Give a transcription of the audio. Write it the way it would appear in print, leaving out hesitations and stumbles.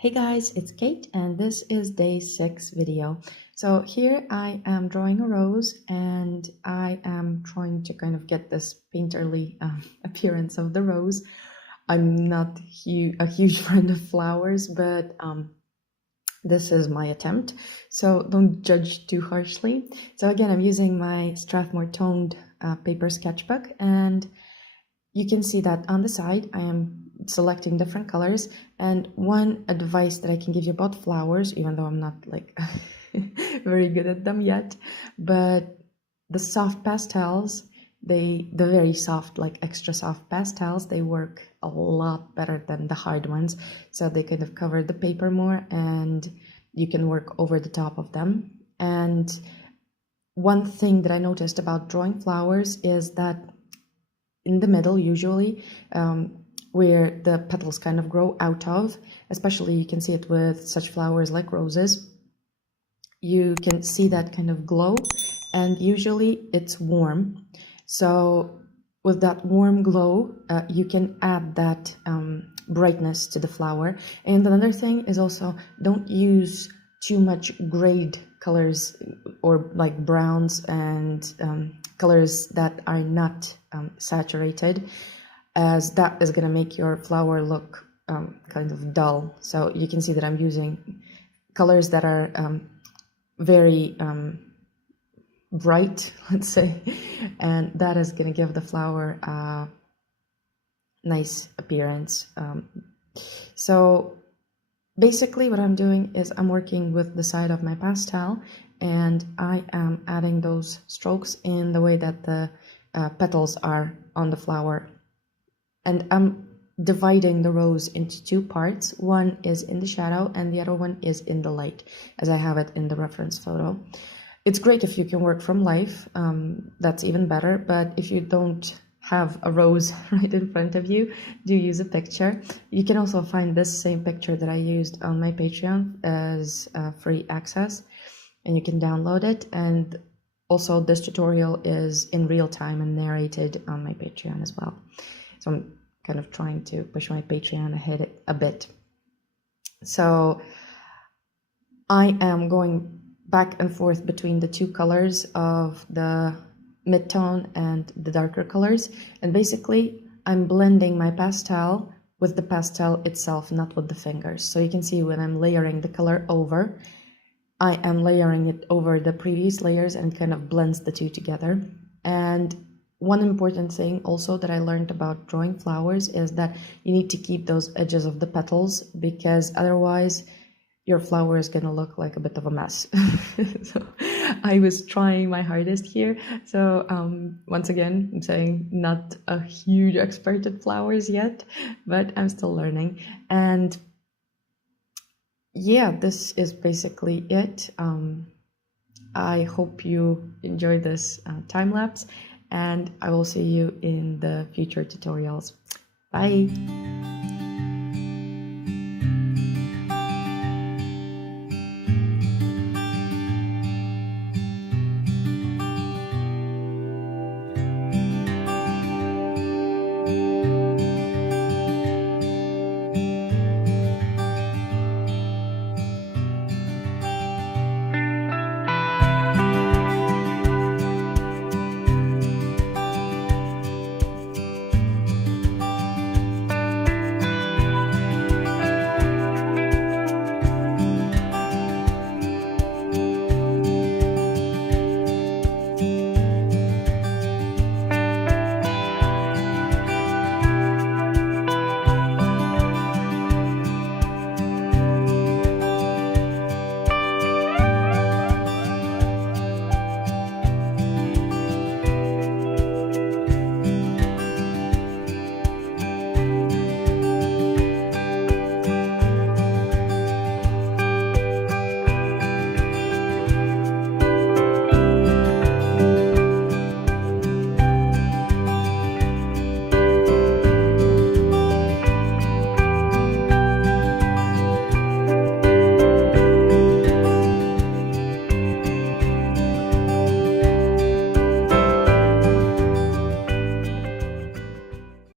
Hey guys, it's Kate and this is day 6 video. So here I am drawing a rose and I am trying to kind of get this painterly appearance of the rose. I'm not a huge friend of flowers, but this is my attempt, so don't judge too harshly. So again, I'm using my Strathmore toned paper sketchbook, and you can see that on the side I am selecting different colors. And one advice that I can give you about flowers, even though I'm not like very good at them yet, but the soft pastels, the very soft, like extra soft pastels, they work a lot better than the hard ones. So they kind of cover the paper more and you can work over the top of them. And one thing that I noticed about drawing flowers is that in the middle, usually, where the petals kind of grow out of, especially you can see it with such flowers like roses, you can see that kind of glow, and usually it's warm. So with that warm glow, you can add that brightness to the flower. And another thing is also, don't use too much grayed colors or like browns and colors that are not saturated, as that is going to make your flower look kind of dull. So you can see that I'm using colors that are very bright, let's say, and that is going to give the flower a nice appearance. So basically what I'm doing is I'm working with the side of my pastel, and I am adding those strokes in the way that the petals are on the flower. And I'm dividing the rose into two parts. One is in the shadow and the other one is in the light, as I have it in the reference photo. It's great if you can work from life, that's even better, but if you don't have a rose right in front of you, do use a picture. You can also find this same picture that I used on my Patreon as free access, and you can download it. And also this tutorial is in real time and narrated on my Patreon as well. So I'm kind of trying to push my Patreon ahead a bit. So I am going back and forth between the two colors of the mid-tone and the darker colors, and basically I'm blending my pastel with the pastel itself, not with the fingers. So you can see when I'm layering the color over, I am layering it over the previous layers and kind of blends the two together. And one important thing also that I learned about drawing flowers is that you need to keep those edges of the petals, because otherwise your flower is going to look like a bit of a mess. So I was trying my hardest here. So once again, I'm saying not a huge expert at flowers yet, but I'm still learning. And yeah, this is basically it. I hope you enjoyed this time lapse, and I will see you in the future tutorials. Bye!